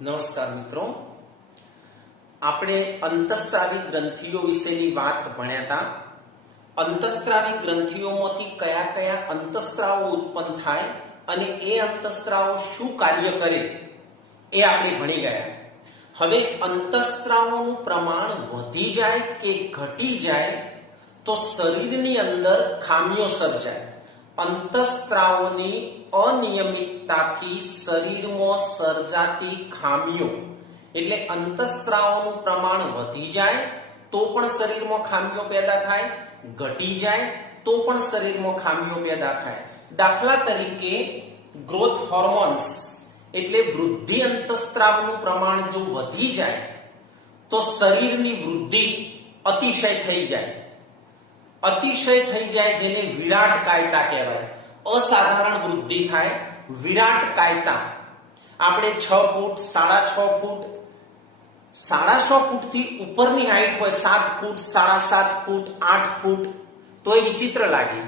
નમસ્કાર મિત્રો, આપણે અંતઃસ્ત્રાવી ગ્રંથિઓ વિશેની વાત ભણ્યા હતા. અંતઃસ્ત્રાવી ગ્રંથિઓમાંથી કયા કયા અંતઃસ્ત્રાવો ઉત્પન્ન થાય અને એ અંતઃસ્ત્રાવો શું કાર્ય કરે એ આપણે ભણી ગયા. હવે અંતઃસ્ત્રાવોનું પ્રમાણ વધી જાય કે ઘટી જાય તો શરીરની અંદર ખામીઓ સર્જાય. અંતઃસ્ત્રાવોની અનિયમિતતાથી શરીરમાં સર્જાતી ખામીઓ એટલે અંતઃસ્ત્રાવોનું પ્રમાણ વધી જાય તો પણ શરીરમાં ખામીઓ પેદા થાય, ઘટી જાય તો પણ શરીરમાં ખામીઓ પેદા થાય. દાખલા તરીકે ગ્રોથ હોર્મોન્સ એટલે વૃદ્ધિ અંતઃસ્ત્રાવનું પ્રમાણ જો વધી જાય તો શરીરની વૃદ્ધિ અતિશય થઈ જાય. અતિશય થઈ જાય જેને વિરાટ કાયતા કહેવાય. અસાધારણ વૃદ્ધિ થાય, વિરાટ કાયતા. આપણે 6 ફૂટ, 6.5 ફૂટ, 6.5 ફૂટથી ઉપરની હાઈટ હોય, 7 ફૂટ, 7.5 ફૂટ, 8 ફૂટ, તો એ વિચિત્ર લાગે.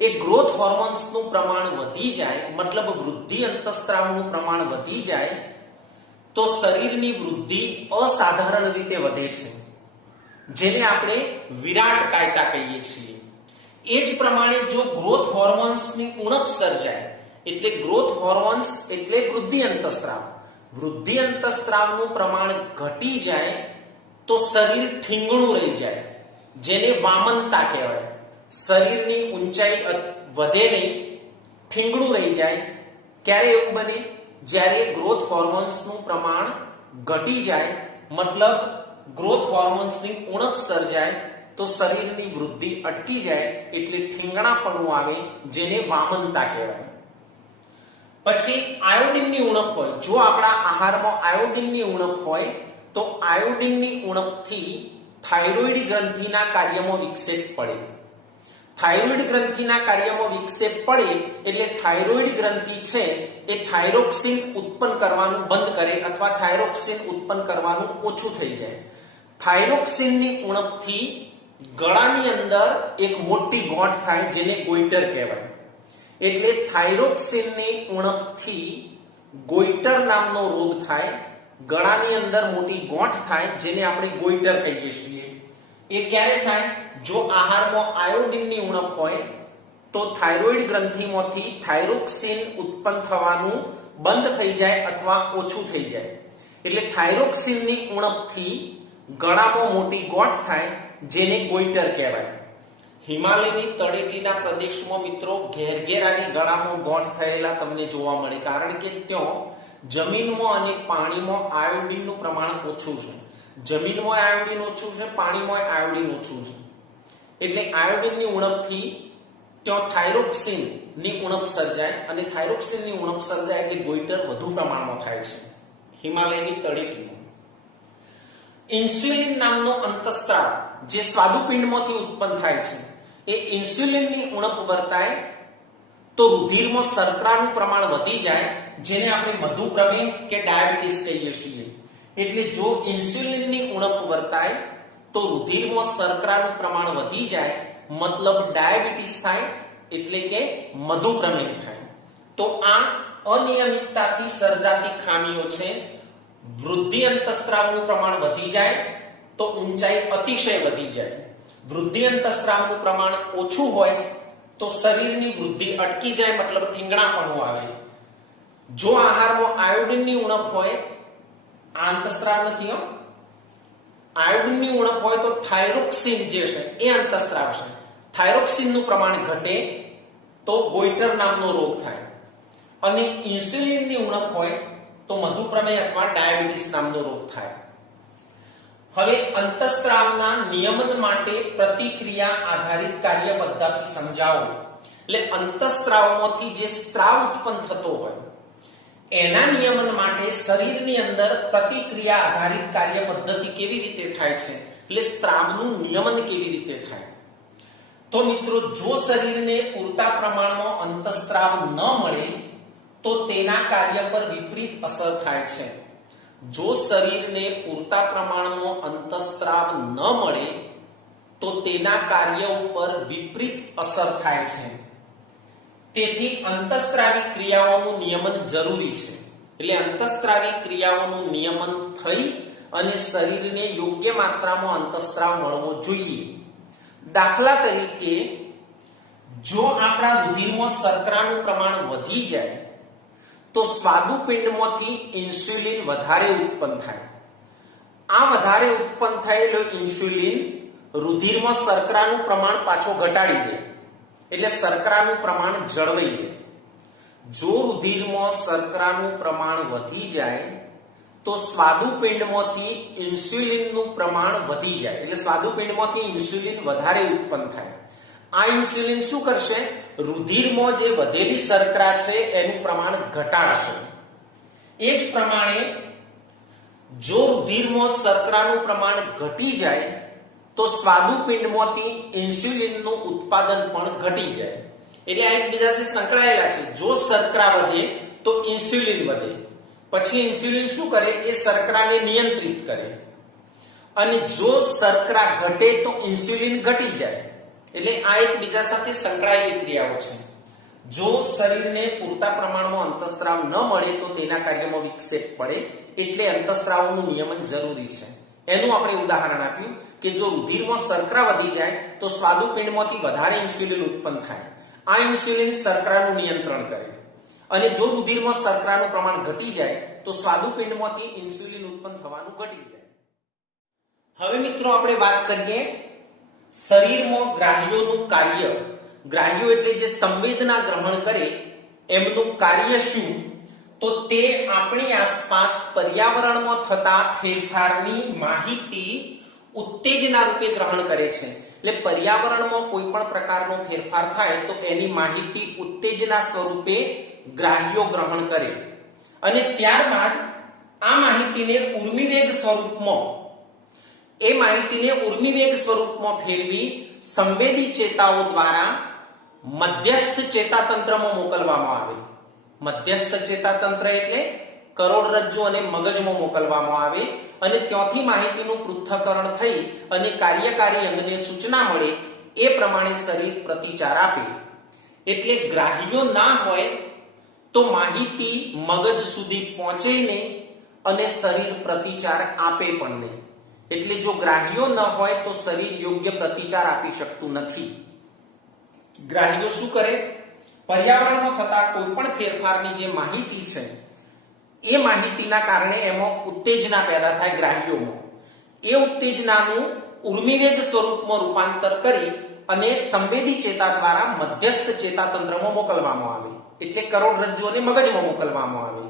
એ ગ્રોથ હોર્મોન્સનું પ્રમાણ વધી જાય, મતલબ વૃદ્ધિ અંતઃસ્ત્રાવનું પ્રમાણ વધી જાય તો શરીરની વૃદ્ધિ અસાધારણ રીતે વધે છે, જેને આપણે વિરાટ કાયતા કહીએ છીએ. એ જ પ્રમાણે જો ગ્રોથ હોર્મોન્સની ઉણપ સર્જાય એટલે ગ્રોથ હોર્મોન્સ એટલે વૃદ્ધિ અંતઃસ્ત્રાવ, વૃદ્ધિ અંતઃસ્ત્રાવનું પ્રમાણ ઘટી જાય તો શરીર ઠીંગણું રહી જાય, જેને વામનતા કહેવાય. શરીરની ઊંચાઈ વધે નહીં, ઠીંગણું રહી જાય. ક્યારે એવું બને? જ્યારે ગ્રોથ હોર્મોન્સનું પ્રમાણ ઘટી જાય, મતલબ ગ્રોથ હોર્મોન્સની ઉણપ સર્જાય તો શરીરની વૃદ્ધિ અટકી જાય એટલે ઠીંગણાપણું આવે, જેને વામનતા કહેવાય. પછી આયોડિનની ઉણપ હોય. જો આપણા આહારમાં આયોડિનની ઉણપ હોય તો આયોડિનની ઉણપથી થાઇરોઇડ ગ્રંથિના કાર્યમાં વિક્ષેપ પડે. થાઇરોઇડ ગ્રંથિના કાર્યમાં વિક્ષેપ પડે એટલે થાઇરોઇડ ગ્રંથિ છે એ થાઇરોક્સિન ઉત્પન્ન કરવાનું બંધ કરે અથવા થાઇરોક્સિન ઉત્પન્ન કરવાનું ઓછું થઈ જાય. થાઇરોક્સિનની ઉણપથી ગળાની અંદર એક મોટી ગાંઠ થાય, જેને ગોઈટર કહેવાય. એટલે થાઇરોક્સિનની ઉણપથી ગોઈટર નામનો રોગ થાય. ગળાની અંદર મોટી ગાંઠ થાય, જેને આપણે ગોઈટર કહીએ છીએ. એ ક્યારે થાય? જો આહારમાં આયોડિનની ઉણપ હોય તો થાઇરોઇડ ગ્રંથિમાંથી થાઇરોક્સિન ઉત્પન્ન થવાનું બંધ થઈ જાય અથવા ઓછું થઈ જાય. એટલે થાઇરોક્સિનની ઉણપથી ગળામાં મોટી ગાંઠ થાય, જેને ગોઈટર કહેવાય. હિમાલયની તળેટીના પ્રદેશમાં મિત્રો ઘેર ઘેર આની ગળામાં ગાંઠ થયેલા તમને જોવા મળે, કારણ કે ત્યાં જમીનમાં અને પાણીમાં આયોડિનનું પ્રમાણ ઓછું છે. જમીનમાં આયોડિન ઓછું છે, પાણીમાં આયોડિન ઓછું છે. એટલે આયોડિનની ઉણપથી ત્યાં થાઇરોક્સિનની ઉણપ સર્જાય અને થાઇરોક્સિનની ઉણપ સર્જાય એટલે ગોઈટર વધુ પ્રમાણમાં થાય છે હિમાલયની તળેટીમાં. ઇન્સ્યુલિન નામનો અંતઃસ્ત્રાવ જે સ્વાદુપિંડમાંથી ઉત્પન્ન થાય છે, એ ઇન્સ્યુલિનની ઉણપ વર્તાય તો રુધિરમાં શર્કરાનું પ્રમાણ વધી જાય, જેને આપણે મધુપ્રમેહ કે ડાયાબિટીસ કહીએ છીએ. એટલે જો ઇન્સ્યુલિનની ઉણપ વર્તાય તો રુધિરમાં શર્કરાનું પ્રમાણ વધી જાય, મતલબ ડાયાબિટીસ થાય, એટલે કે મધુપ્રમેહ થાય. તો આ અનિયમિતતાથી સર્જાતી ખામીઓ છે. વૃદ્ધિ અંતઃસ્ત્રાવનું પ્રમાણ વધી જાય તો ઊંચાઈ અતિશય વધી જાય. વૃદ્ધિ અંતઃસ્ત્રાવનું પ્રમાણ ઓછું હોય તો શરીરની વૃદ્ધિ અટકી જાય, મતલબ ઠીંગણાપણું આવે. જો આહારમાં આયોડિનની ઉણપ હોય, આ અંતઃસ્ત્રાવ નથી હો, આયોડિનની ઉણપ હોય તો થાઇરોક્સિન જે છે એ અંતઃસ્ત્રાવ છે. થાઇરોક્સિનનું પ્રમાણ ઘટે તો ગોઈટર નામનો રોગ થાય. અને ઇન્સ્યુલિનની ઉણપ હોય તો મધુપ્રમેહ અથવા ડાયાબિટીસ નામનો રોગ થાય. હવે અંતઃસ્ત્રાવના નિયમન માટે પ્રતિક્રિયા આધારિત કાર્ય પદ્ધતિ સમજાવો. એટલે અંતઃસ્ત્રાવમાંથી જે સ્ત્રાવ ઉત્પન્ન થતો હોય એના નિયમન માટે શરીરની અંદર પ્રતિક્રિયા આધારિત કાર્ય પદ્ધતિ કેવી રીતે થાય છે, એટલે સ્ત્રાવનું નિયમન કેવી રીતે થાય. તો મિત્રો, જો શરીરને પૂરતા પ્રમાણમાં અંતઃસ્ત્રાવ ન મળે તો તેના કાર્ય પર વિપરીત અસર થાય છે. જો શરીરને પૂરતા પ્રમાણમાં અંતઃસ્ત્રાવ ન મળે તો તેના કાર્ય ઉપર વિપરીત અસર થાય છે. તેથી અંતઃસ્ત્રાવી ક્રિયાઓનું નિયમન જરૂરી છે. એટલે અંતઃસ્ત્રાવી ક્રિયાઓનું નિયમન થઈ અને શરીરને યોગ્ય માત્રામાં અંતઃસ્ત્રાવ મળવો જોઈએ. દાખલા તરીકે જો આપણા રુધિરમાં શર્કરાનું પ્રમાણ વધી જાય તો સ્વાદુપિંડમાંથી ઇન્સ્યુલિન વધારે ઉત્પન્ન થાય. આ વધારે ઉત્પન્ન થયેલો ઇન્સ્યુલિન રુધિરમાં શર્કરાનું પ્રમાણ પાછો ઘટાડી દે, એટલે શર્કરાનું પ્રમાણ જળવાઈ રહે. જો રુધિરમાં શર્કરાનું પ્રમાણ વધી જાય તો સ્વાદુપિંડમાંથી ઇન્સ્યુલિનનું પ્રમાણ વધી જાય, એટલે સ્વાદુપિંડમાંથી ઇન્સ્યુલિન વધારે ઉત્પન્ન થાય. આ ઇન્સ્યુલિન શું કરશે? રુધિરમાં જે વધેલી શર્કરા છે એનું પ્રમાણ ઘટાડશે. એ જ પ્રમાણે જો રુધિરમાં શર્કરાનું પ્રમાણ ઘટી જાય તો સ્વાદુપિંડમાંથી ઇન્સ્યુલિનનું ઉત્પાદન પણ ઘટી જાય. એટલે આ એકબીજાથી સંકળાયેલા છે. જો શર્કરા વધે તો ઇન્સ્યુલિન વધે, પછી ઇન્સ્યુલિન શું કરે? એ શર્કરાને નિયંત્રિત કરે. અને જો શર્કરા ઘટે તો ઇન્સ્યુલિન ઘટી જાય. એટલે આ એકબીજા સાથે સંકળાયેલી ક્રિયાઓ છે. જો શરીરને પૂરતા પ્રમાણમાં અંતઃસ્ત્રાવ ન મળે તો તેના કાર્યમાં વિક્ષેપ પડે, એટલે અંતઃસ્ત્રાવનું નિયમન જરૂરી છે. એનું આપણે ઉદાહરણ આપ્યું કે જો રુધિરમાં શર્કરા વધી જાય તો સ્વાદુપિંડમાંથી વધારે ઇન્સ્યુલિન ઉત્પન્ન થાય. આ ઇન્સ્યુલિન શર્કરાનું નિયંત્રણ કરે. અને જો રુધિરમાં શર્કરાનું પ્રમાણ ઘટી જાય તો સ્વાદુપિંડમાંથી ઇન્સ્યુલિન ઉત્પન્ન થવાનું ઘટી જાય. હવે મિત્રો આપણે વાત કરીએ શરીરમાં ગ્રાહ્યોનું કાર્ય. ગ્રાહ્યો એટલે જે સંવેદના ગ્રહણ કરે એમનું કાર્ય શું? તો તે આપણી આસપાસ પર્યાવરણમાં થતા ફેરફારની માહિતી ઉત્તેજના રૂપે ગ્રહણ કરે છે. એટલે પર્યાવરણમાં કોઈ પણ પ્રકારનો ફેરફાર થાય તો એની માહિતી ઉત્તેજના સ્વરૂપે ગ્રાહ્યો ગ્રહણ કરે અને ત્યારબાદ આ માહિતીને ઉર્મિવેગ સ્વરૂપમાં ફેરવી સંવેદી ચેતાઓ દ્વારા મધ્યસ્થ ચેતાતંત્રમાં મોકલવામાં આવે. મધ્યસ્થ ચેતાતંત્ર એટલે કરોડરજ્જુ અને મગજમાં મોકલવામાં આવે અને ત્યાંથી માહિતીનું પૃથ્થકરણ થઈ અને કાર્યકારી અંગને સૂચના મળે એ પ્રમાણે શરીર પ્રતિચાર આપે. એટલે ગ્રાહ્યો ના હોય તો માહિતી મગજ સુધી પહોંચે નહીં અને શરીર પ્રતિચાર આપે પણ નહીં. એટલે જો ગ્રાહ્યો ન હોય તો શરીર યોગ્ય પ્રતિચાર આપી શકતું નથી. ગ્રાહ્યો શું કરે? પર્યાવરણમાં થતા કોઈ પણ ફેરફારની જે માહિતી છે એ માહિતીના કારણે એમાં ઉત્તેજના પેદા થાય ગ્રાહ્યોમાં. એ ઉત્તેજનાનું ઉર્મિવેગ સ્વરૂપમાં રૂપાંતર કરી અને સંવેદી ચેતા દ્વારા મધ્યસ્થ ચેતાતંત્રમાં મોકલવામાં આવે, એટલે કરોડરજ્જુ અને મગજમાં મોકલવામાં આવે.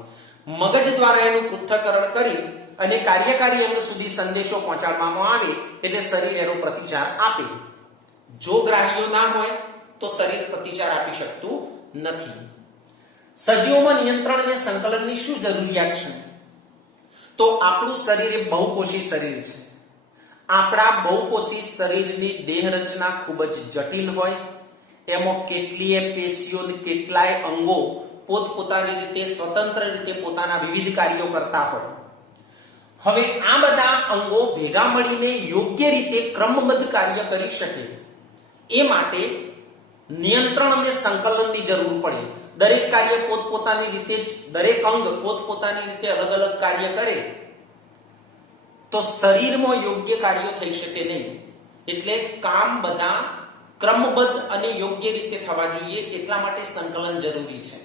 મગજ દ્વારા એનું પૃથ્થકરણ કરી અને કાર્યકારી અંગ સુધી સંદેશો પહોંચાડવામાં આવે એટલે શરીર એનો પ્રતિચાર આપે. જો ગ્રાહ્યો ના હોય તો શરીર પ્રતિચાર આપી શકતું નથી. સજીવોમાં નિયંત્રણ અને સંકલનની શું જરૂરિયાત છે? તો આપણું શરીર એ બહુકોષી શરીર છે. આપણા બહુકોષી શરીરની દેહ રચના ખૂબ જ જટિલ હોય. એમાં કેટલીય પેશીઓ, કેટલાય અંગો પોતપોતાની રીતે સ્વતંત્ર રીતે પોતાના વિવિધ કાર્યો કરતા હોય. હવે આ બધા અંગો ભેગા મળીને યોગ્ય રીતે ક્રમબદ્ધ કાર્ય કરી શકે એ માટે નિયંત્રણ અને સંકલનની જરૂર પડે. દરેક કાર્ય પોતપોતાની રીતે જ, દરેક અંગ પોતપોતાની રીતે અલગ અલગ કાર્ય કરે તો શરીરમાં યોગ્ય કાર્યો થઈ શકે નહીં. એટલે કામ બધા ક્રમબદ્ધ અને યોગ્ય રીતે થવા જોઈએ. એટલા માટે સંકલન જરૂરી છે.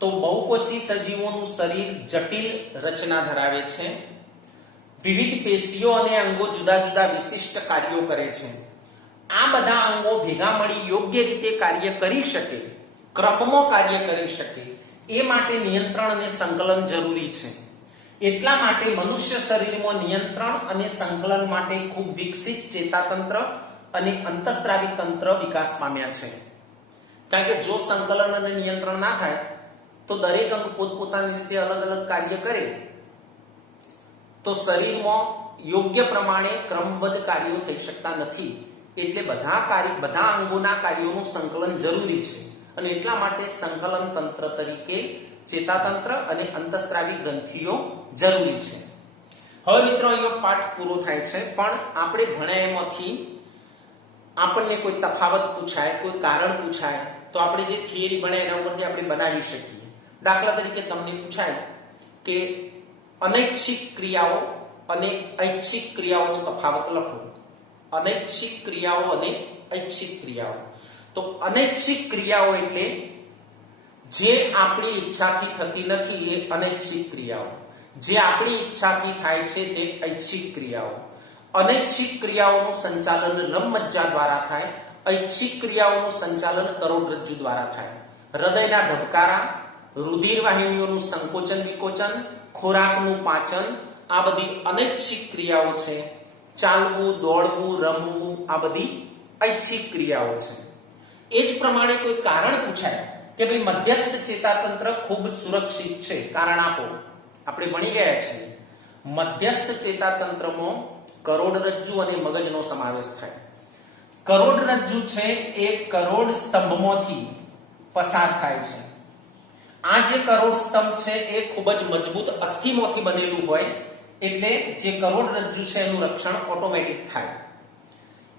તો બહુકોષી સજીવોનું શરીર જટિલ રચના ધરાવે છે. વિવિધ પેશીઓ અને અંગો જુદા જુદા વિશિષ્ટ કાર્યો કરે છે. આ બધા અંગો ભેગા મળી યોગ્ય રીતે કાર્ય કરી શકે, ક્રમમાં કાર્ય કરી શકે એ માટે નિયંત્રણ અને સંકલન જરૂરી છે. એટલા માટે મનુષ્ય શરીરમાં નિયંત્રણ અને સંકલન માટે ખૂબ વિકસિત ચેતાતંત્ર અને અંતઃસ્ત્રાવી તંત્ર વિકાસ પામ્યા છે. કારણ કે જો સંકલન અને નિયંત્રણ ના થાય તો દરેક અંગ પોતપોતાની રીતે અલગ અલગ કાર્ય કરે તો શરીરમાં યોગ્ય પ્રમાણે ક્રમબદ્ધ કાર્યો થઈ શકતા નથી. એટલે બધા અંગોના કાર્યોનું સંકલન જરૂરી છે અને એટલા માટે સંકલન તંત્ર તરીકે ચેતાતંત્ર અને અંતઃસ્ત્રાવી ગ્રંથિઓ જરૂરી છે. હવે મિત્રો અહીંયા પાઠ પૂરો થાય છે, પણ આપણે ભણ્યા એમાંથી આપણને કોઈ તફાવત પૂછાય, કોઈ કારણ પૂછાય તો આપણે જે થિયરી ભણ્યા એના ઉપરથી આપણે બનાવી શકીએ. દાખલા તરીકે તમને પૂછાય કે અનૈચ્છિક ક્રિયાઓ અને ઐચ્છિક ક્રિયાઓનો તફાવત લખો. અનૈચ્છિક ક્રિયાઓ અને ઐચ્છિક ક્રિયાઓ. તો અનૈચ્છિક ક્રિયાઓ એટલે જે આપણી ઈચ્છાથી થતી નથી એ અનૈચ્છિક ક્રિયાઓ. જે આપણી ઈચ્છાથી થાય છે તે ઐચ્છિક ક્રિયાઓ. અનૈચ્છિક ક્રિયાઓનું સંચાલન લંબમજ્જા દ્વારા થાય. ઐચ્છિક ક્રિયાઓનું સંચાલન કરોડરજ્જુ દ્વારા થાય. હૃદયના ધબકારા, રુધિર વાહિનીઓનું સંકોચન વિકોચન, ખોરાકનું પાચન, આ બધી અનૈચ્છિક ક્રિયાઓ છે. ચાલવું, દોડવું, રમવું, આ બધી ઐચ્છિક ક્રિયાઓ છે. એ જ પ્રમાણે કોઈ કારણ પૂછાય કે ભાઈ મધ્યસ્થ ચેતાતંત્ર ખૂબ સુરક્ષિત છે, કારણ આપો. આપણે ભણી ગયા છીએ મધ્યસ્થ ચેતાતંત્રમાં કરોડરજ્જુ અને મગજનો સમાવેશ થાય. કરોડરજ્જુ છે એ કરોડ સ્તંભમાંથી પસાર થાય છે. આ જે કરોડ સ્તંભ છે એ ખૂબ જ મજબૂત અસ્થિમાંથી બનેલું હોય એટલે જે કરોડરજ્જુ છે એનું રક્ષણ ઓટોમેટિક થાય.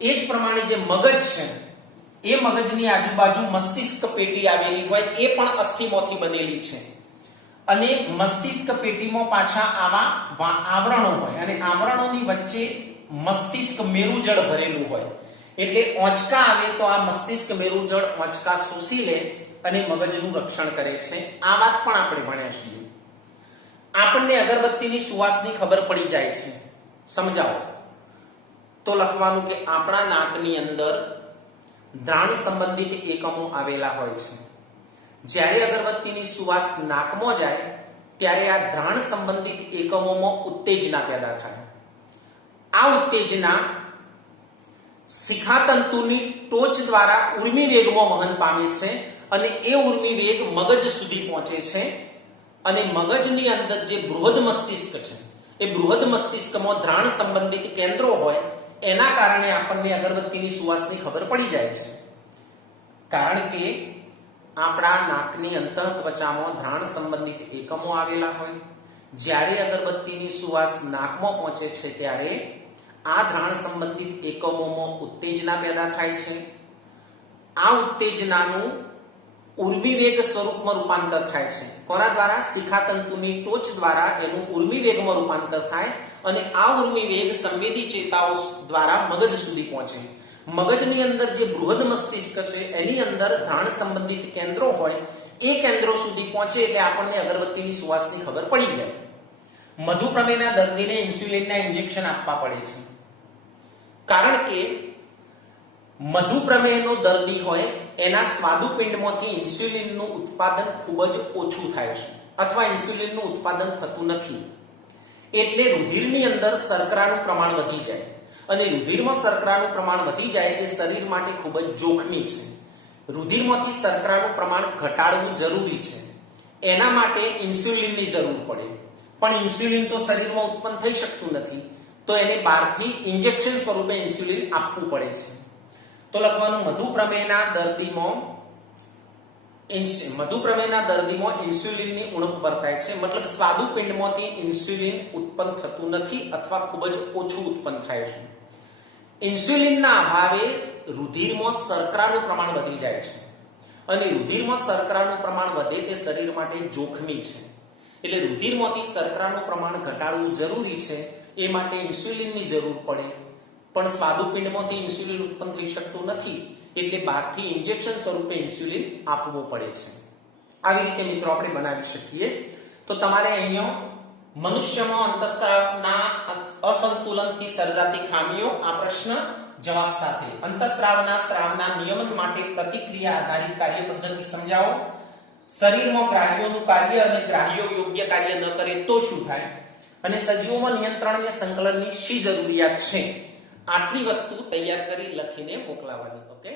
એ જ પ્રમાણે જે મગજ છે એ મગજની આજુબાજુ મસ્તિષ્ક પેટી આવેલી હોય એ પણ અસ્થિમાંથી બનેલી છે. અને મસ્તિષ્ક પેટીમાં પાછા આવા આવરણો હોય અને આવરણોની વચ્ચે મસ્તિષ્ક મેરુજળ ભરેલું હોય. એટલે ઓંચકા આવે તો આ મસ્તિષ્ક મેરુજળ ઓંચકા શોષી લે અને મગજનું રક્ષણ કરે છે. આ વાત પણ આપણે ભણ્યા છીએ. આપણને અગરબત્તીની સુવાસની ખબર પડી જાય છે, સમજાવો. તો લખવાનું કે આપણા નાકની અંદર દ્રાણ સંબંધિત એકમો આવેલા હોય છે. જ્યારે અગરબત્તીની સુવાસ નાકમાં જાય ત્યારે આ દ્રાણ સંબંધિત એકમોમાં ઉત્તેજના પેદા થાય. આ ઉત્તેજના શિખાતંતુની ટોચ દ્વારા ઉર્મિ વેગમાં વહન પામે છે અને એ ઉર્મિ વેગ મગજ સુધી પહોંચે છે. અને મગજની અંદર જે બૃહદ મસ્તિષ્ક છે એ બૃહદ મસ્તિષ્કમાં દ્રાણ સંબંધિત કેન્દ્રો હોય એના કારણે આપણને અગરબત્તીની સુવાસની ખબર પડી જાય છે. કારણ કે આપણા નાકની અંતઃત્વચામાં દ્રાણ સંબંધિત એકમો આવેલા હોય. જ્યારે અગરબત્તીની સુવાસ નાકમાં પહોંચે છે ત્યારે આ દ્રાણ સંબંધિત એકમોમાં ઉત્તેજના પેદા થાય છે. આ ઉત્તેજનાનું ઉર્મિવેગ સ્વરૂપમાં રૂપાંતર થાય છે. કોના દ્વારા? શિખાતંતુની ટોચ દ્વારા એનું ઉર્મિવેગમાં રૂપાંતર થાય અને આ ઉર્મિવેગ સંવેદી ચેતાઓ દ્વારા મગજ સુધી પહોંચે. મગજની અંદર જે બૃહદ મસ્તિષ્ક છે એની અંદર દ્રાણ સંબંધિત કેન્દ્રો હોય એ કેન્દ્રો સુધી પહોંચે એટલે આપણને અગરબત્તીની સુવાસની ખબર પડી જાય. મધુપ્રમેહના દર્દીને ઇન્સ્યુલિનના ઇન્જેક્શન આપવા પડે છે. કારણ કે મધુપ્રમેહનો દર્દી હોય એના સ્વાદુપિંડમાંથી ઇન્સ્યુલિનનું ઉત્પાદન ખૂબ જ ઓછું થાય છે અથવા ઇન્સ્યુલિનનું ઉત્પાદન થતું નથી. એટલે રુધિરની અંદર શર્કરાનું પ્રમાણ વધી જાય અને રુધિરમાં શર્કરાનું પ્રમાણ વધી જાય એ શરીર માટે ખૂબ જ જોખમી છે. રુધિરમાંથી શર્કરાનું પ્રમાણ ઘટાડવું જરૂરી છે. એના માટે ઇન્સ્યુલિનની જરૂર પડે. પણ ઇન્સ્યુલિન તો શરીરમાં ઉત્પન્ન થઈ શકતું નથી, તો એને બહારથી ઇન્જેક્શન સ્વરૂપે ઇન્સ્યુલિન આપવું પડે છે. તો લખવાનું મધુપ્રમેહના દર્દીમાં ઇન્સ્યુલિનની ઉણપ વર્તાય છે. મતલબ સ્વાદુપિંડમાંથી ઇન્સ્યુલિન ઉત્પન્ન થતું નથી અથવા ખૂબ જ ઓછું ઉત્પન્ન થાય છે. ઇન્સ્યુલિનના અભાવે રુધિરમાં શર્કરાનું પ્રમાણ વધી જાય છે અને રુધિરમાં શર્કરાનું પ્રમાણ વધે તે શરીર માટે જોખમી છે. એટલે રુધિરમાંથી શર્કરાનું પ્રમાણ ઘટાડવું જરૂરી છે. એ માટે ઇન્સ્યુલિનની જરૂર પડે. પણ સ્વાદુપિંડમાંથી ઇન્સ્યુલિન ઉત્પન્ન થઈ શકતું નથી એટલે બહારથી ઇન્જેક્શન સ્વરૂપે ઇન્સ્યુલિન આપવું પડે છે. આવી રીતે મિત્રો આપણે બનાવી શકીએ. તો તમારે અહીંયા મનુષ્યમાં અંતઃસ્ત્રાવના અસંતુલનથી સર્જાતી ખામીઓ આ પ્રશ્ન જવાબ સાથે અંતઃસ્ત્રાવના સ્ત્રાવના નિયમન માટે પ્રતિક્રિયા આધારિત કાર્ય પદ્ધતિ સમજાવો. શરીરમાં ગ્રાહ્યોનું કાર્ય અને ગ્રાહ્યો યોગ્ય કાર્ય ન કરે તો શું થાય અને સજીવોમાં નિયંત્રણ અને સંકલનની શી જરૂરિયાત છે. આટલી વસ્તુ તૈયાર કરી લખીને મોકલાવાની. ઓકે.